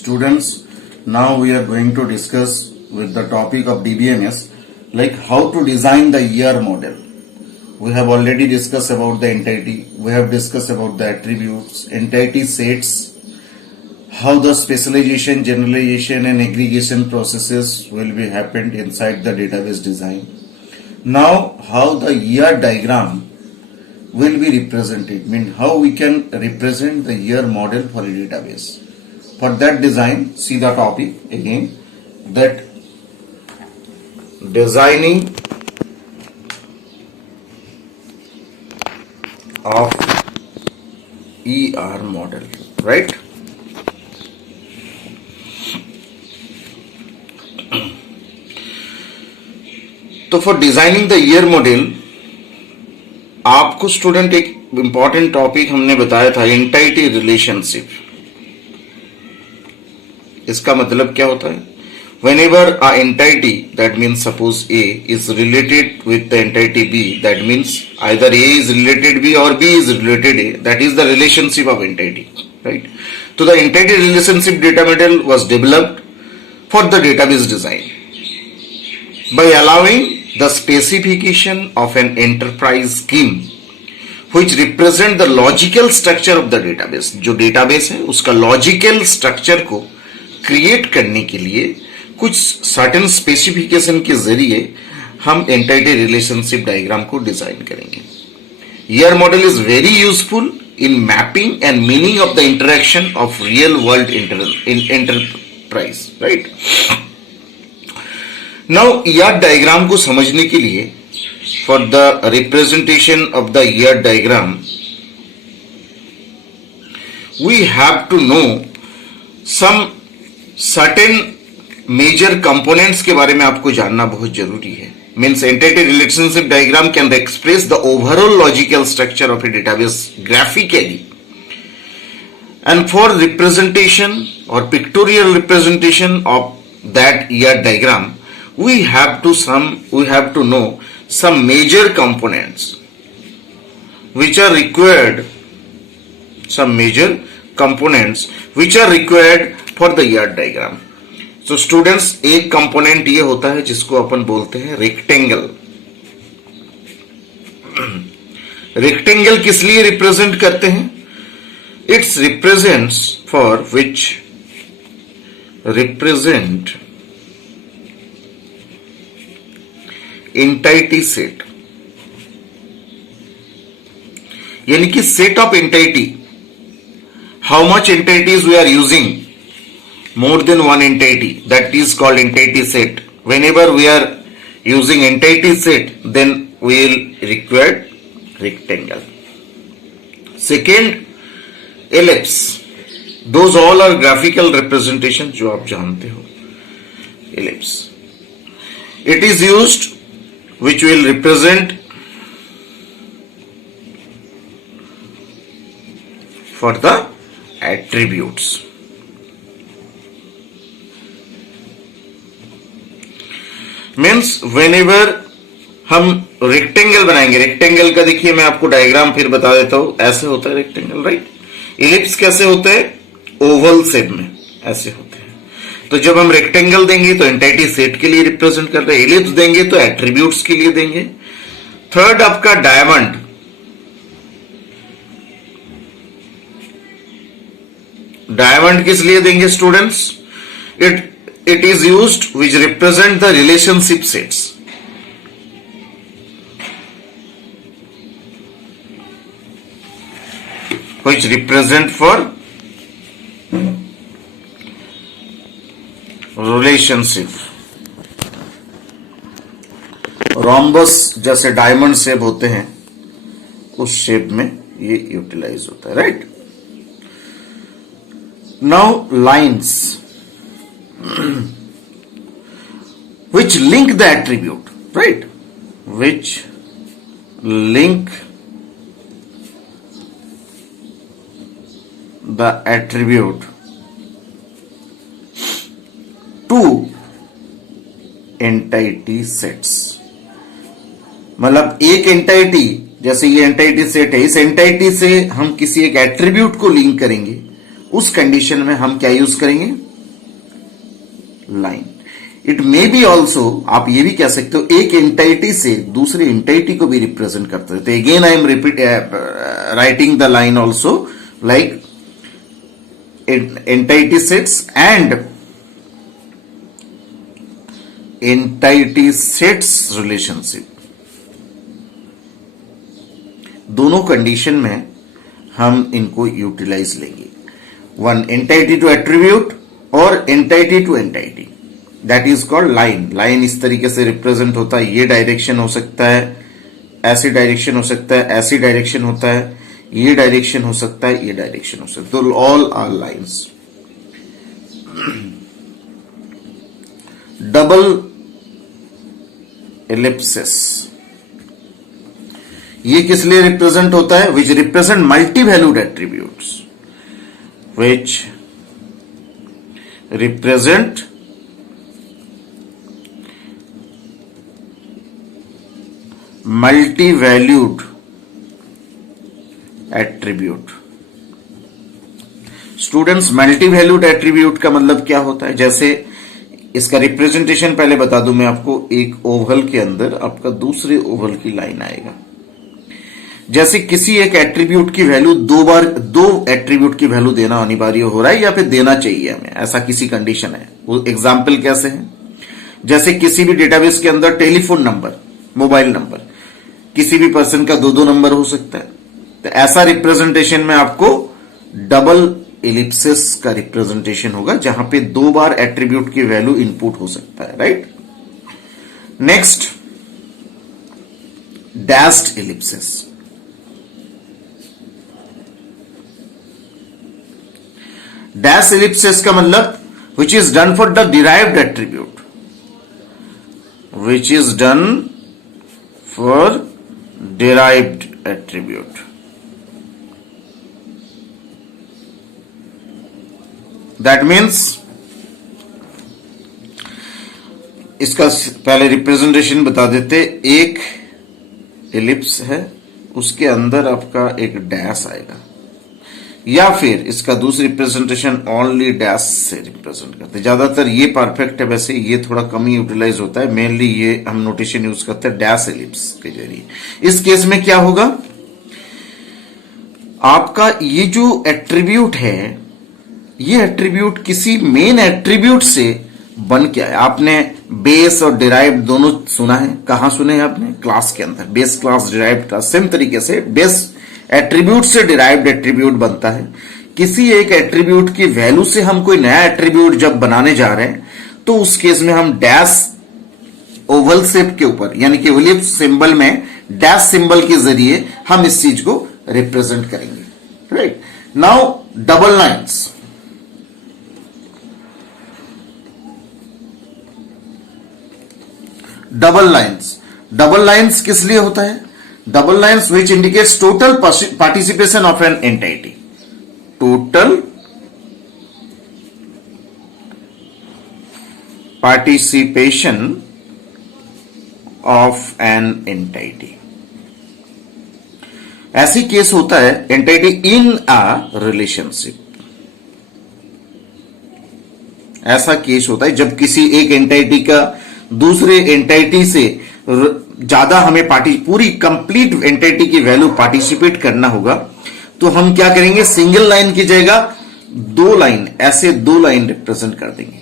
Students, now we are going to discuss with the topic of DBMS, like how to design the year model. We have already discussed about the entity, we have discussed about the attributes, entity sets, how the specialization, generalization and aggregation processes will be happened inside the database design. Now, how the year diagram will be represented, mean how we can represent the year model for a database. For that design, see the topic again, that designing of ER model, right? तो for designing the year model आपको student एक important topic हमने बताया था, entity relationship. इसका मतलब क्या होता है? whenever a entity, that means suppose A is related with the entity B, that means either A is related B or B is related A, that is the relationship of entity, right? So the entity relationship data model was developed for the database design by allowing the specification of an enterprise scheme which represent the logical structure of the database. जो database है उसका logical structure को create करने के लिए कुछ certain specification के जरिए हम एंटाइटी रिलेशनशिप डायग्राम को डिजाइन करेंगे. ER model is very useful in mapping and meaning of the interaction of real world enterprise, right? Now ER diagram को समझने के लिए for the representation of the ER diagram we have to know some certain major components के बारे में आपको जानना बहुत जरूरी है. Means entity relationship diagram can express the overall logical structure of a database graphically, and for representation और pictorial representation of that ER diagram we have to know some major components which are required for the year diagram. तो students, एक component ये होता है जिसको अपन बोलते हैं rectangle. Rectangle किस लिए रिप्रेजेंट करते हैं? It's represents for which represent entity set, यानी कि set of entity. How much entities we are using? More than one entity, that is called entity set. Whenever we are using entity set, then we will require rectangle. Second, ellipse. Those all are graphical representation जो आप जानते हो. Ellipse. It is used which will represent for the attributes. Means whenever हम rectangle बनाएंगे, rectangle का देखिए मैं आपको डायग्राम फिर बता देता हूं. ऐसे होता है रेक्टेंगल, राइट? इलिप्स कैसे होते हैं? ओवल शेप में ऐसे होते हैं. तो जब हम रेक्टेंगल देंगे तो एंटाइटी सेट के लिए रिप्रेजेंट कर रहे हैं, इलिप्स देंगे तो एट्रीब्यूट्स के लिए देंगे. थर्ड आपका डायमंड. डायमंड किस लिए देंगे students? It is used which represent the relationship sets. Which represent for relationship. Rhombus जैसे डायमंड शेप होते हैं उस शेप में ये यूटिलाइज होता है, right? Now lines which link the attribute, right? Which link the attribute to entity sets. मतलब एक एंटाइटी, जैसे ये एंटाइटी सेट है, इस एंटाइटी से हम किसी एक एट्रीब्यूट को लिंक करेंगे, उस कंडीशन में हम क्या यूज करेंगे? Line. It may be also, आप ये भी कह सकते हो एक एंटाइटी से दूसरे एंटाइटी को भी रिप्रेजेंट करते हैं। तो again I am writing the line also like entity sets and entity sets relationship. दोनों कंडीशन में हम इनको यूटिलाइज लेंगे, वन एंटाइटी टू एट्रीब्यूट और entity to entity, that is called line. Line इस तरीके से रिप्रेजेंट होता है, ये डायरेक्शन हो सकता है, ऐसी डायरेक्शन हो सकता है, ऐसी डायरेक्शन होता है, ये डायरेक्शन हो सकता है, ये डायरेक्शन हो सकता है, तो all are lines. Double ellipsis, ये किस लिए रिप्रेजेंट होता है? Which represent multi valued attributes, which represent multi valued attribute. Students, multi valued attribute का मतलब क्या होता है? जैसे इसका रिप्रेजेंटेशन पहले बता दूं मैं आपको, एक ओवल के अंदर आपका दूसरे ओवल की लाइन आएगा। जैसे किसी एक एट्रीब्यूट की वैल्यू दो एट्रीब्यूट की वैल्यू देना अनिवार्य हो रहा है या फिर देना चाहिए हमें, ऐसा किसी कंडीशन है। वो एग्जाम्पल कैसे है? जैसे किसी भी डेटाबेस के अंदर टेलीफोन नंबर, मोबाइल नंबर, किसी भी पर्सन का दो नंबर हो सकता है। तो ऐसा रिप्रेजेंटेशन में आपको डबल एलिप्सिस का रिप्रेजेंटेशन होगा, जहां पे दो बार एट्रीब्यूट की वैल्यू इनपुट हो सकता है, right. Next, dashed Ellipsis. Dash Ellipsis का मतलब which is done for the derived attribute, which is done for derived attribute। That means इसका पहले रिप्रेजेंटेशन बता देते, एक एलिप्स है, उसके अंदर आपका एक डैश आएगा, या फिर इसका दूसरी रिप्रेजेंटेशन ओनली डैश से रिप्रेजेंट करते हैं। ज्यादातर ये परफेक्ट है, वैसे ये थोड़ा कम ही यूटिलाइज होता है, मेनली ये हम नोटेशन यूज करते हैं डैश एलिप्स के जरिए। इस केस में क्या होगा, आपका ये जो एट्रीब्यूट है, ये एट्रीब्यूट किसी मेन एट्रीब्यूट से बन के आया। आपने बेस और डिराइव्ड दोनों सुना है, कहां सुने हैं आपने? क्लास के अंदर, base class, derived class. Same तरीके से बेस एट्रीब्यूट से डिराइव्ड एट्रीब्यूट बनता है। किसी एक एट्रीब्यूट की वैल्यू से हम कोई नया एट्रीब्यूट जब बनाने जा रहे हैं, तो उस केस में हम डैश ओवल शेप के ऊपर, यानी कि एलिप्स सिंबल में डैश सिंबल के जरिए हम इस चीज को रिप्रेजेंट करेंगे, right. Now double lines. Double lines किस लिए होता है? Double lines which indicates total participation of an entity. Total participation of an entity. ऐसी केस होता है entity in a relationship. ऐसा केस होता है जब किसी एक एंटाइटी का दूसरे एंटाइटी से ज्यादा हमें पूरी कंप्लीट एंटिटी की वैल्यू पार्टिसिपेट करना होगा, तो हम क्या करेंगे, सिंगल लाइन की जगह दो लाइन, ऐसे दो लाइन रिप्रेजेंट कर देंगे,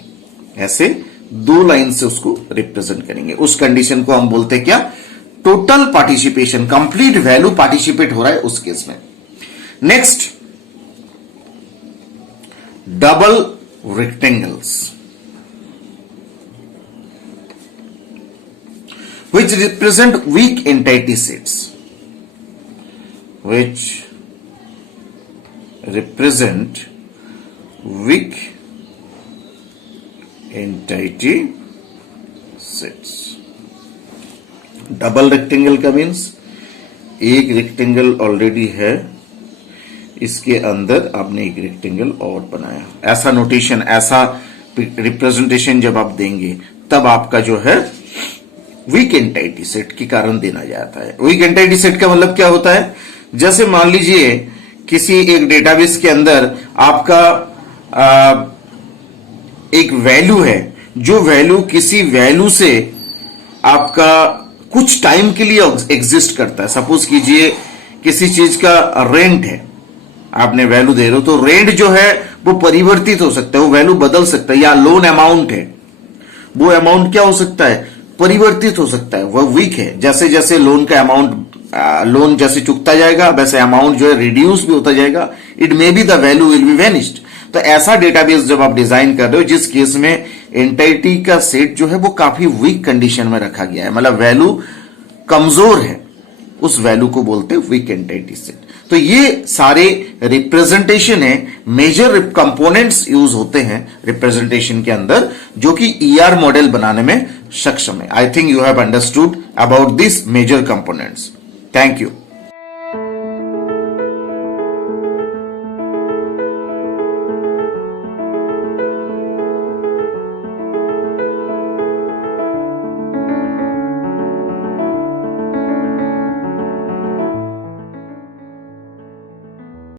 ऐसे दो लाइन से उसको रिप्रेजेंट करेंगे। उस कंडीशन को हम बोलते हैं क्या? Total participation, complete value participate हो रहा है उस केस में। Next, double rectangles which represent weak entity sets, which represent weak entity sets। Double rectangle का मीन्स एक रेक्टेंगल ऑलरेडी है, इसके अंदर आपने एक रेक्टेंगल और बनाया। ऐसा नोटेशन, ऐसा रिप्रेजेंटेशन जब आप देंगे, तब आपका जो है वीक एंटिटी सेट के कारण देना जाता है। वीक एंटिटी सेट का मतलब क्या होता है? जैसे मान लीजिए किसी एक डेटाबेस के अंदर आपका एक वैल्यू है जो वैल्यू किसी वैल्यू से आपका कुछ टाइम के लिए एग्जिस्ट करता है। सपोज कीजिए किसी चीज का रेंट है, आपने वैल्यू दे रहे हो, तो रेंट जो है वो परिवर्तित हो सकता है, वो वैल्यू बदल सकता है। या लोन अमाउंट है, वो अमाउंट क्या हो सकता है, परिवर्तित हो सकता है, वह वीक है। जैसे जैसे लोन का अमाउंट, लोन जैसे चुकता जाएगा वैसे अमाउंट जो है रिड्यूस भी होता जाएगा। It may be the value will be vanished. तो ऐसा डेटाबेस जब आप डिजाइन कर रहे हो जिस केस में एंटिटी का सेट जो है वो काफी वीक कंडीशन में रखा गया है, मतलब वैल्यू कमजोर है, उस वैल्यू को बोलते हैं वीक एंटिटी सेट। तो ये सारे रिप्रेजेंटेशन है, मेजर कंपोनेंट्स यूज होते हैं रिप्रेजेंटेशन के अंदर, जो कि ईआर मॉडल बनाने में सक्षम है। I think you have understood about this major components. Thank you.